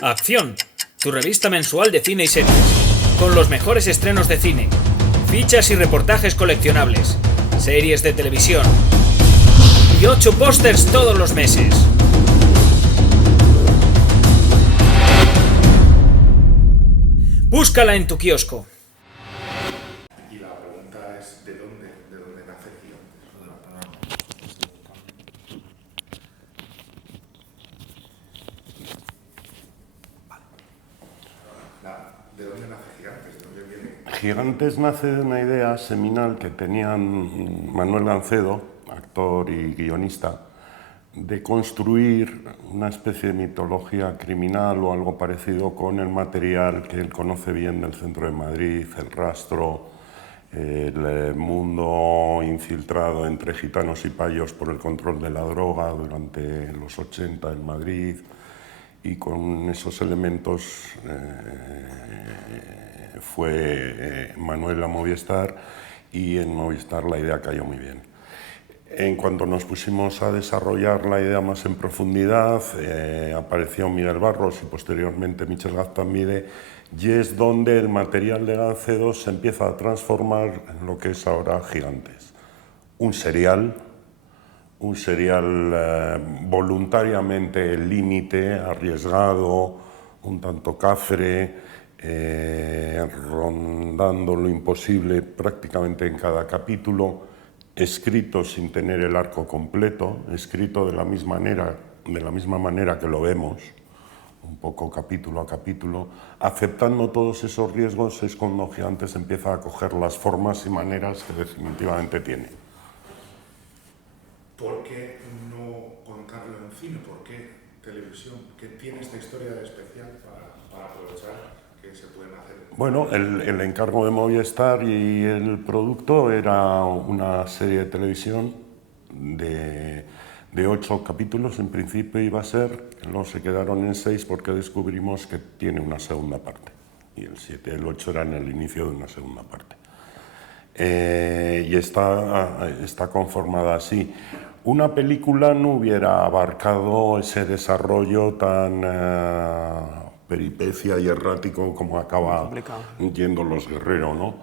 Acción, tu revista mensual de cine y series, con los mejores estrenos de cine, fichas y reportajes coleccionables, series de televisión y 8 pósters todos los meses. Búscala en tu kiosco. Y la pregunta es, ¿de dónde nace Gigantes? ¿De dónde nace Gigantes? ¿De dónde viene? Gigantes nace de una idea seminal que tenían Manuel Gancedo, actor y guionista, de construir una especie de mitología criminal o algo parecido con el material que él conoce bien del centro de Madrid, el rastro, el mundo infiltrado entre gitanos y payos por el control de la droga durante los 80 en Madrid, y con esos elementos fue Manuel a Movistar, y en Movistar la idea cayó muy bien. En cuanto nos pusimos a desarrollar la idea más en profundidad, apareció Miguel Barros y posteriormente Michel Gaztambide, y es donde el material de Gancedo se empieza a transformar en lo que es ahora Gigantes. Un serial voluntariamente límite, arriesgado, un tanto cafre, rondando lo imposible prácticamente en cada capítulo, escrito sin tener el arco completo, escrito de la misma manera que lo vemos, un poco capítulo a capítulo. Aceptando todos esos riesgos es cuando Gigantes empieza a coger las formas y maneras que definitivamente tiene. ¿Por qué no contarlo en cine? ¿Por qué televisión? ¿Qué tiene esta historia de especial para aprovechar que se pueden hacer? Bueno, el encargo de Movistar y el producto era una serie de televisión de 8 capítulos, en principio iba a ser, luego se quedaron en 6 porque descubrimos que tiene una segunda parte, y el 7 y el 8 eran el inicio de una segunda parte. Y está conformada así. Una película no hubiera abarcado ese desarrollo tan peripecia y errático como acaba yendo Los Guerrero, ¿no?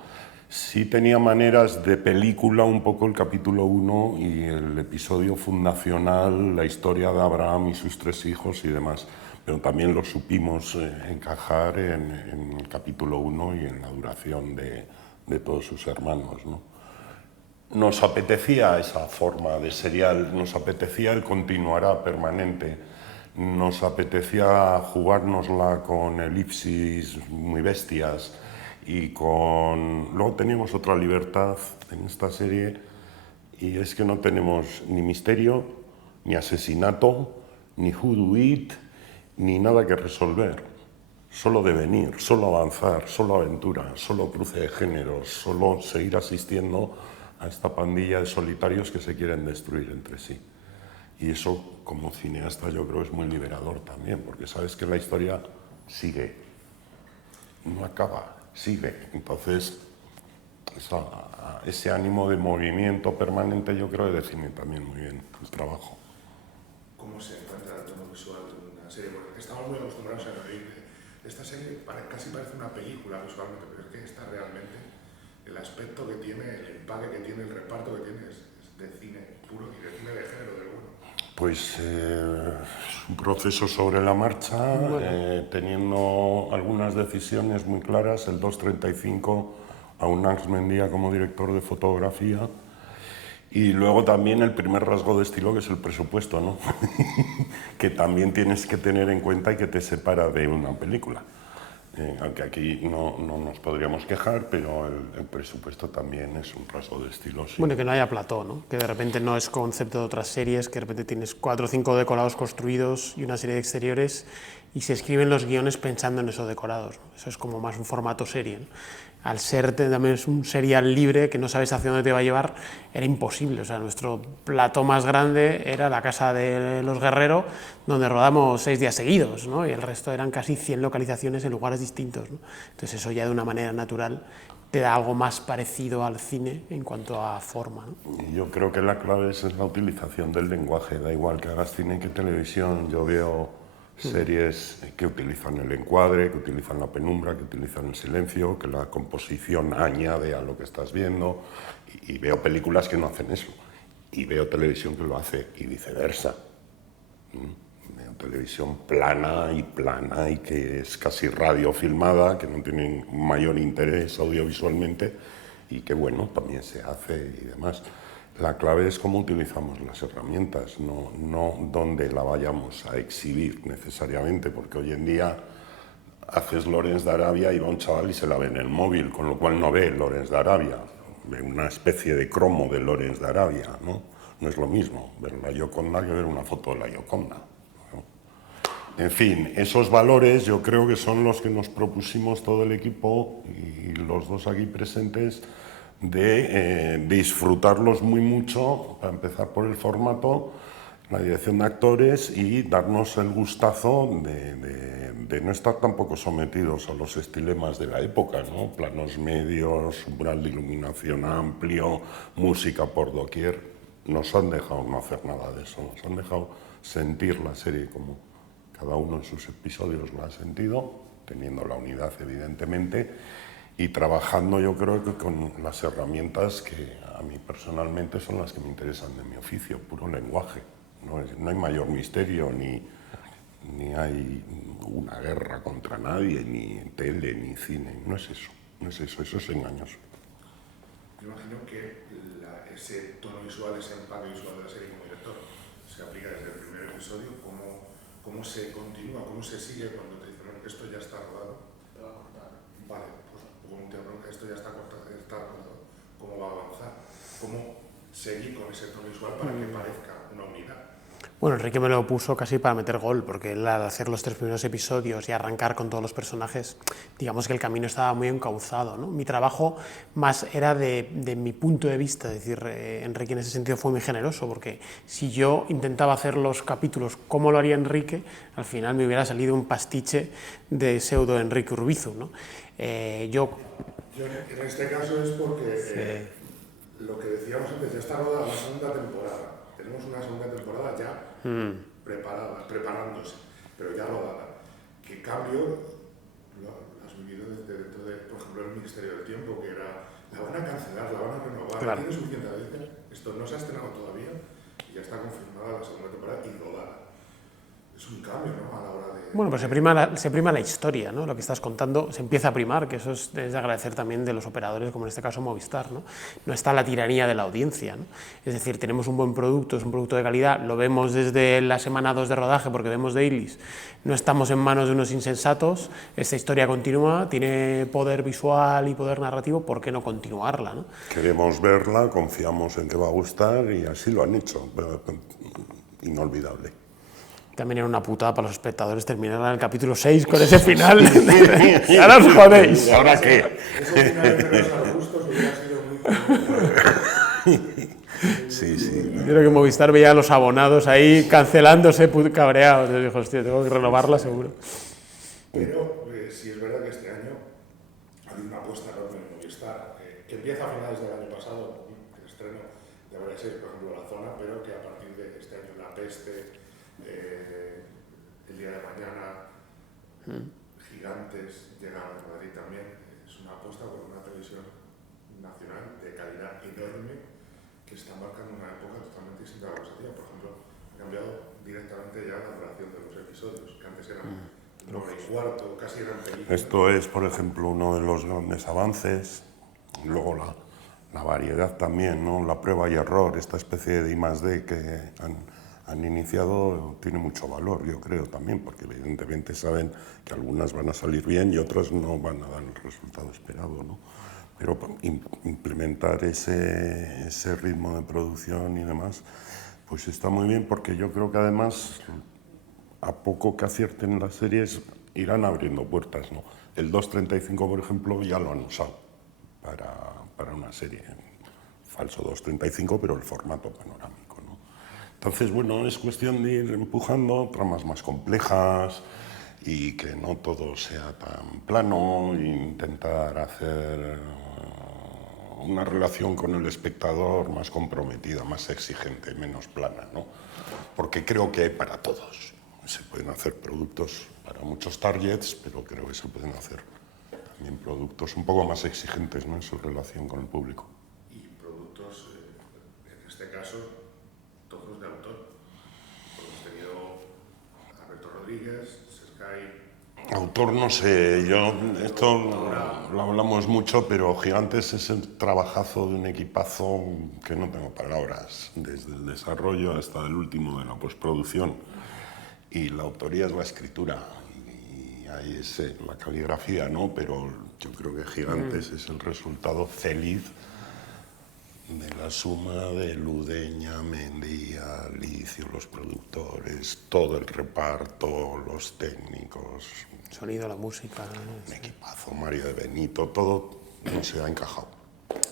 Sí tenía maneras de película un poco el capítulo 1 y el episodio fundacional, la historia de Abraham y sus 3 hijos y demás, pero también lo supimos encajar en el capítulo 1 y en la duración de todos sus hermanos, ¿no? Nos apetecía esa forma de serial, nos apetecía el continuará permanente, nos apetecía jugárnosla con elipsis muy bestias y con... Luego teníamos otra libertad en esta serie, y es que no tenemos ni misterio, ni asesinato, ni who do it, ni nada que resolver. Solo devenir, solo avanzar, solo aventura, solo cruce de géneros, solo seguir asistiendo a esta pandilla de solitarios que se quieren destruir entre sí. Y eso, como cineasta, yo creo es muy liberador también, porque sabes que la historia sigue, no acaba, sigue. Entonces, ese ánimo de movimiento permanente yo creo que define también muy bien el trabajo. ¿Cómo se encuentra el tono visual de una serie? Porque estamos muy acostumbrados a oír esta serie, casi parece una película visualmente, pero es que está realmente... El aspecto que tiene, el empaque que tiene, el reparto que tiene es de cine puro y de cine de género del bueno. Pues un proceso sobre la marcha, teniendo algunas decisiones muy claras, el 235 a Unanx Mendía como director de fotografía, y luego también el primer rasgo de estilo, que es el presupuesto, ¿no? Que también tienes que tener en cuenta y que te separa de una película. Aunque aquí no nos podríamos quejar, pero el presupuesto también es un rasgo de estilo. Sí. Bueno, que no haya plató, ¿no? Que de repente no es concepto de otras series, que de repente tienes 4 o 5 decorados construidos y una serie de exteriores, y se escriben los guiones pensando en esos decorados, ¿no? Eso es como más un formato serie, ¿no? Al ser también es un serial libre que no sabes hacia dónde te va a llevar, era imposible. O sea, nuestro plató más grande era la casa de Los Guerrero, donde rodamos 6 días seguidos, ¿no? Y el resto eran casi 100 localizaciones en lugares distintos, ¿no? Entonces eso ya de una manera natural te da algo más parecido al cine en cuanto a forma, ¿no? Yo creo que la clave es la utilización del lenguaje, da igual que hagas cine que televisión. Yo veo Series que utilizan el encuadre, que utilizan la penumbra, que utilizan el silencio, que la composición añade a lo que estás viendo. Y veo películas que no hacen eso. Y veo televisión que lo hace y viceversa. Veo televisión plana y que es casi radio filmada, que no tiene mayor interés audiovisualmente y que, bueno, también se hace y demás. La clave es cómo utilizamos las herramientas, no dónde la vayamos a exhibir necesariamente, porque hoy en día haces Lawrence de Arabia y va un chaval y se la ve en el móvil, con lo cual no ve Lawrence de Arabia, ve una especie de cromo de Lawrence de Arabia, ¿no? No es lo mismo ver la Gioconda que ver una foto de la Gioconda, ¿no? En fin, esos valores yo creo que son los que nos propusimos todo el equipo y los dos aquí presentes, de disfrutarlos muy mucho, para empezar por el formato, la dirección de actores y darnos el gustazo de no estar tampoco sometidos a los estilemas de la época, ¿no? Planos medios, umbral de iluminación amplio, música por doquier. Nos han dejado no hacer nada de eso, nos han dejado sentir la serie como cada uno en sus episodios la ha sentido, teniendo la unidad evidentemente, y trabajando yo creo que con las herramientas que a mí personalmente son las que me interesan de mi oficio, puro lenguaje. No hay mayor misterio, ni hay una guerra contra nadie, ni tele, ni cine. No es eso, eso es engañoso. Yo imagino que ese tono visual, ese empaque visual de la serie como director se aplica desde el primer episodio. ¿Cómo se continúa, cómo se sigue cuando te dicen que esto ya está rodado? Te va a cortar. Vale, pues esto ya está rodado. ¿Cómo va a avanzar? ¿Cómo seguir con ese tono visual para que parezca una unidad? Bueno, Enrique me lo puso casi para meter gol, porque él, al hacer los 3 primeros episodios y arrancar con todos los personajes, digamos que el camino estaba muy encauzado, ¿no? Mi trabajo más era de mi punto de vista, es decir, Enrique en ese sentido fue muy generoso, porque si yo intentaba hacer los capítulos como lo haría Enrique, al final me hubiera salido un pastiche de pseudo Enrique Urbizu, ¿no? Yo en este caso es porque lo que decíamos antes, ya está rodada la segunda temporada. Tenemos una segunda temporada ya preparándose, pero ya rodada. ¿Qué cambio lo has vivido dentro de, por ejemplo, el Ministerio del Tiempo, que era, la van a cancelar, la van a renovar, claro. ¿Tiene suficiente audiencia? Esto no se ha estrenado todavía y ya está confirmada la segunda temporada y rodada. Es un cambio, ¿no? A la hora de... Bueno, pues se prima la historia, ¿no? Lo que estás contando se empieza a primar, que eso es de agradecer también de los operadores, como en este caso Movistar, ¿no? No está la tiranía de la audiencia, ¿no? Es decir, tenemos un buen producto, es un producto de calidad, lo vemos desde la semana 2 de rodaje porque vemos dailies, no estamos en manos de unos insensatos, esta historia continúa, tiene poder visual y poder narrativo, ¿por qué no continuarla, ¿no? Queremos verla, confiamos en que va a gustar y así lo han hecho, inolvidable. También era una putada para los espectadores terminar en el capítulo 6 con ese final. ¡Ahora os jodéis! ¿Ahora qué? Ese final de los arbustos hubiera sido muy... Sí. Yo creo que Movistar veía a los abonados ahí cancelándose, cabreados. Les dijo, hostia, tengo que renovarla seguro. Pero sí es verdad que este año ha habido una apuesta enorme en Movistar, que empieza a finales del año pasado, el estreno de varias series, por ejemplo La Zona, pero que a partir de este año La Peste, El Día de Mañana, Gigantes, llega a Madrid también. Es una apuesta por una televisión nacional de calidad enorme que está marcando una época totalmente distinta a la pasada. Por ejemplo, ha cambiado directamente ya la duración de los episodios, que antes eran 1 hora y cuarto, casi eran películas. Esto es, por ejemplo, uno de los grandes avances. Luego la variedad también, ¿no? La prueba y error, esta especie de I+D que han iniciado, tiene mucho valor, yo creo también, porque evidentemente saben que algunas van a salir bien y otras no van a dar el resultado esperado, ¿no? Pero implementar ese ritmo de producción y demás, pues está muy bien, porque yo creo que además, a poco que acierten las series, irán abriendo puertas, ¿no? El 2.35, por ejemplo, ya lo han usado para una serie, falso 2.35, pero el formato panorámico. Entonces, bueno, es cuestión de ir empujando tramas más complejas y que no todo sea tan plano, e intentar hacer una relación con el espectador más comprometida, más exigente, menos plana, ¿no? Porque creo que hay para todos. Se pueden hacer productos para muchos targets, pero creo que se pueden hacer también productos un poco más exigentes, ¿no?, en su relación con el público. Y productos, en este caso, todos de autor. Hemos tenido Alberto Rodríguez, Sky. Autor no sé, esto lo hablamos mucho, pero Gigantes es el trabajazo de un equipazo que no tengo palabras, desde el desarrollo hasta el último de la postproducción. Y la autoría es la escritura, y ahí es la caligrafía, ¿no? Pero yo creo que Gigantes es el resultado feliz de la suma de Ludeña, Mendía, Alicio, los productores, todo el reparto, los técnicos. Sonido, la música. Un equipazo, Mario de Benito, todo no se ha encajado.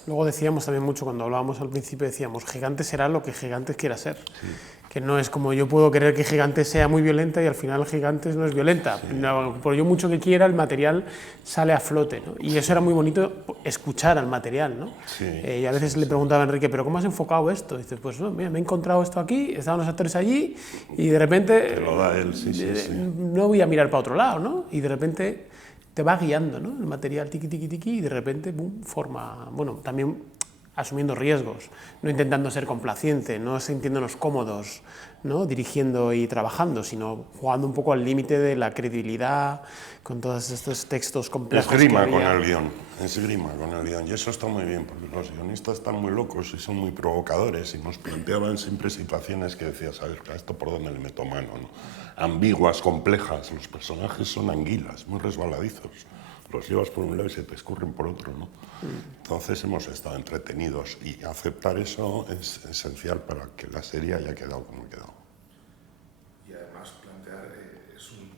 Luego decíamos también mucho, cuando hablábamos al principio, decíamos, Gigantes será lo que Gigantes quiera ser. Sí. Que no es como yo puedo querer que Gigantes sea muy violenta y al final Gigantes no es violenta. Sí. No, por yo mucho que quiera, el material sale a flote, ¿no? Y eso era muy bonito, escuchar al material, ¿no? Sí. Y a veces le preguntaba a Enrique, ¿pero cómo has enfocado esto? Y dices, pues no, mira, me he encontrado esto aquí, estaban los actores allí y de repente... Te lo da él, sí. No voy a mirar para otro lado, ¿no? Y de repente te va guiando, ¿no?, el material, tiqui, tiqui, tiqui, y de repente, boom, forma... Bueno, también asumiendo riesgos, no intentando ser complaciente, no sintiéndonos cómodos, ¿no?, dirigiendo y trabajando, sino jugando un poco al límite de la credibilidad, con todos estos textos complejos. Esgrima con el guión, y eso está muy bien, porque los guionistas están muy locos y son muy provocadores, y nos planteaban siempre situaciones que decías, a ver, ¿a esto por dónde le meto mano?, ¿no? Ambiguas, complejas, los personajes son anguilas, muy resbaladizos. Los llevas por un lado y se te escurren por otro, ¿no? Entonces hemos estado entretenidos, y aceptar eso es esencial para que la serie haya quedado como ha quedado. Y además plantear, es un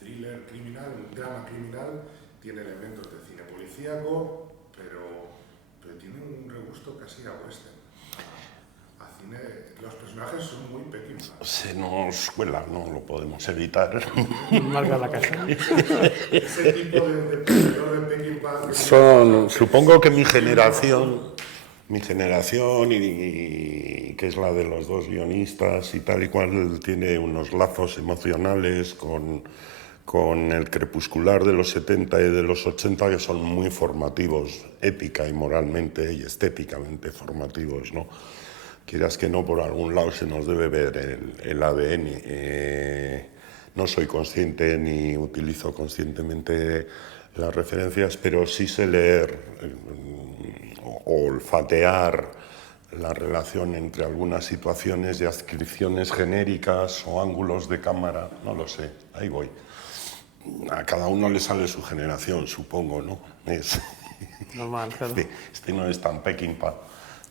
thriller criminal, un drama criminal, tiene elementos de cine policíaco, pero tiene un regusto casi a western. Los personajes son muy pequeños. Se nos cuela, no lo podemos evitar. Marca la casa. Ese tipo de Peckinpah... Supongo que mi generación, y que es la de los dos guionistas y tal y cual, tiene unos lazos emocionales con el crepuscular de los 70 y de los 80 que son muy formativos, ética y moralmente y estéticamente formativos, ¿no? Quieras que no, por algún lado se nos debe ver el ADN. No soy consciente ni utilizo conscientemente las referencias, pero sí sé leer o olfatear la relación entre algunas situaciones y adscripciones genéricas o ángulos de cámara, no lo sé, ahí voy. A cada uno le sale su generación, supongo, ¿no? Es normal, claro. Este no es tan Peckinpah,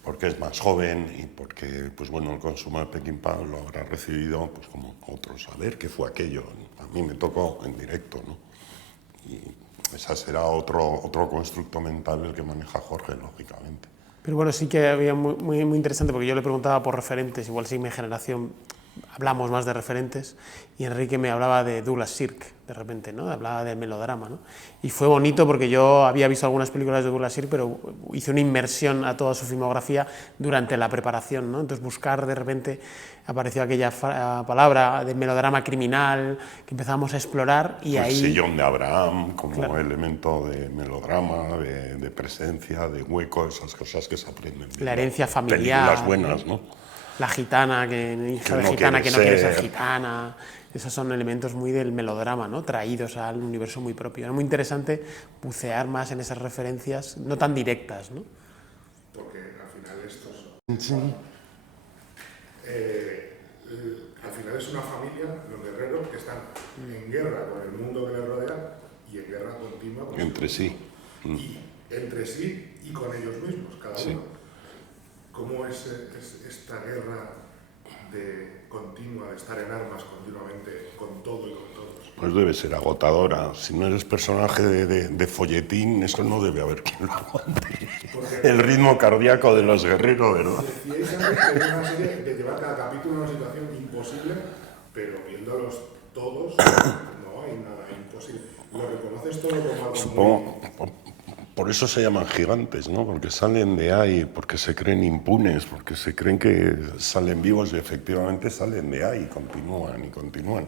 porque es más joven y porque, pues bueno, el consumo de Peckinpah lo habrá recibido, pues como otros. A ver qué fue aquello. A mí me tocó en directo, ¿no? Y ese será otro constructo mental el que maneja Jorge, lógicamente. Pero bueno, sí que había muy interesante, porque yo le preguntaba por referentes, igual sí mi generación hablamos más de referentes, y Enrique me hablaba de Douglas Sirk, de repente, ¿no? Hablaba del melodrama, ¿no? Y fue bonito porque yo había visto algunas películas de Douglas Sirk, pero hice una inmersión a toda su filmografía durante la preparación, ¿no? Entonces buscar, de repente apareció aquella palabra de melodrama criminal que empezamos a explorar, y el ahí... sillón de Abraham como claro, elemento de melodrama, de presencia, de hueco, esas cosas que se aprenden. La herencia familiar. Películas buenas, ¿no? La gitana, hija de gitana que no quiere ser gitana. Esos son elementos muy del melodrama, ¿no? Traídos al universo muy propio. Era muy interesante bucear más en esas referencias, no tan directas, ¿no? Porque al final estos son... Sí. Al final es una familia, los guerreros, que están en guerra con el mundo que les rodea y en guerra continua con entre sí. Y entre sí y con ellos mismos, cada uno. Sí. ¿Cómo es esta guerra continua, de estar en armas continuamente con todo y con todos? Pues debe ser agotadora. Si no eres personaje de folletín, eso no debe haber quien lo aguante. El ritmo cardíaco de los guerreros, ¿verdad? Decíais antes que es una serie de llevar cada capítulo a una situación imposible, pero viéndolos todos, no hay nada imposible. ¿Lo reconoces todo como algo Por eso se llaman gigantes, ¿no? Porque salen de ahí, porque se creen impunes, porque se creen que salen vivos y efectivamente salen de ahí, continúan y continúan.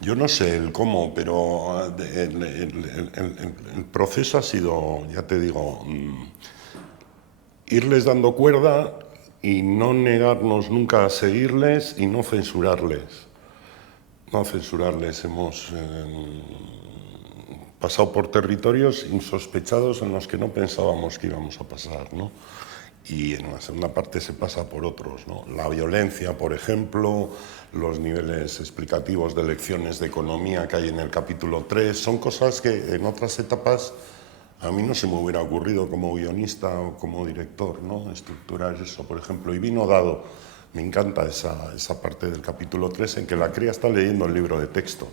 Yo no sé el cómo, pero el proceso ha sido, ya te digo, irles dando cuerda y no negarnos nunca a seguirles y no censurarles. No censurarles. Hemos pasado por territorios insospechados en los que no pensábamos que íbamos a pasar, ¿no? Y en la segunda parte se pasa por otros, ¿no? La violencia, por ejemplo, los niveles explicativos de lecciones de economía que hay en el capítulo 3, son cosas que en otras etapas a mí no se me hubiera ocurrido como guionista o como director, ¿no? Estructurar eso, por ejemplo. Y vino dado, me encanta esa parte del capítulo 3 en que la cría está leyendo el libro de texto.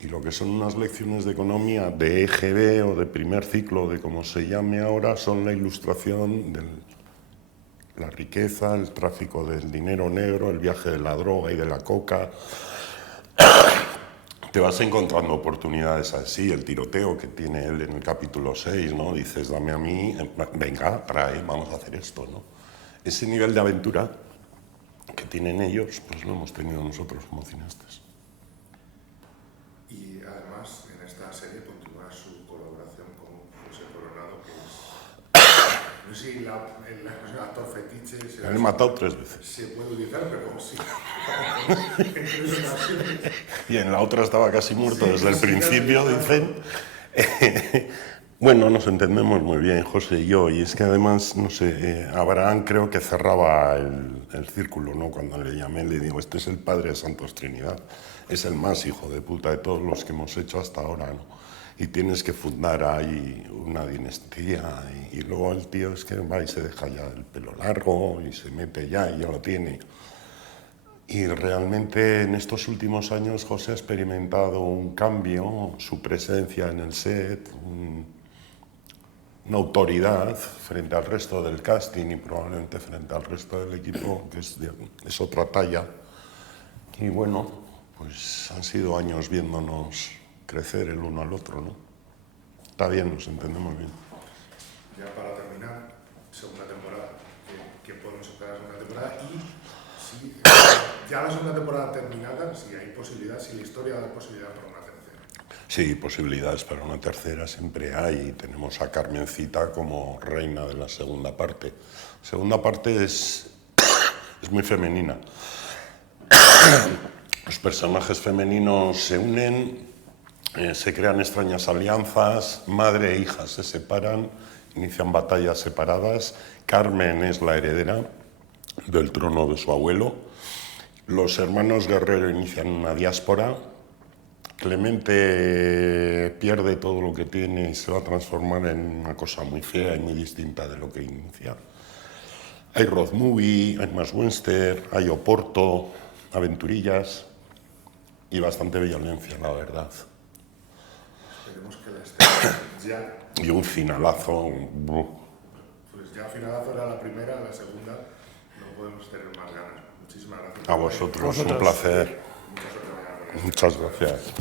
Y lo que son unas lecciones de economía de EGB o de primer ciclo, de como se llame ahora, son la ilustración de la riqueza, el tráfico del dinero negro, el viaje de la droga y de la coca. Te vas encontrando oportunidades así, el tiroteo que tiene él en el capítulo 6, ¿no? Dices, dame a mí, venga, trae, vamos a hacer esto, ¿no? Ese nivel de aventura que tienen ellos, pues lo hemos tenido nosotros como cineastas. Y además, en esta serie continúa su colaboración con José Coronado, que es, no sé si el actor fetiche... Me han matado 3 veces. Se puede utilizar, pero sí. Y en la otra estaba casi muerto desde el principio, dicen. Bueno, nos entendemos muy bien, José y yo, y es que además, no sé, Abraham creo que cerraba el círculo, ¿no? Cuando le llamé, le digo, este es el padre de Santos Trinidad, es el más hijo de puta de todos los que hemos hecho hasta ahora, ¿no? Y tienes que fundar ahí una dinastía, y luego el tío es que va y se deja ya el pelo largo, y se mete ya, y ya lo tiene. Y realmente en estos últimos años José ha experimentado un cambio, su presencia en el set, una autoridad frente al resto del casting y probablemente frente al resto del equipo, que es otra talla. Y bueno, pues han sido años viéndonos crecer el uno al otro, ¿no? Está bien, nos entendemos bien. Ya para terminar, segunda temporada, ¿qué podemos esperar de la segunda temporada? Y si ya la segunda temporada terminada, si hay posibilidad, si la historia da posibilidad para una tercera. Sí, posibilidades para una tercera siempre hay. Tenemos a Carmencita como reina de la segunda parte. La segunda parte es muy femenina. Los personajes femeninos se unen, se crean extrañas alianzas, madre e hija se separan, inician batallas separadas. Carmen es la heredera del trono de su abuelo. Los hermanos Guerrero inician una diáspora. Clemente pierde todo lo que tiene y se va a transformar en una cosa muy fea y muy distinta de lo que inicia. Hay road movie, hay más western, hay Oporto, aventurillas y bastante violencia, la verdad. Esperemos que la escena ya... Y un finalazo. Pues ya finalazo era la primera, la segunda no podemos tener más ganas. Muchísimas gracias. A vosotros, un placer. Muchas gracias.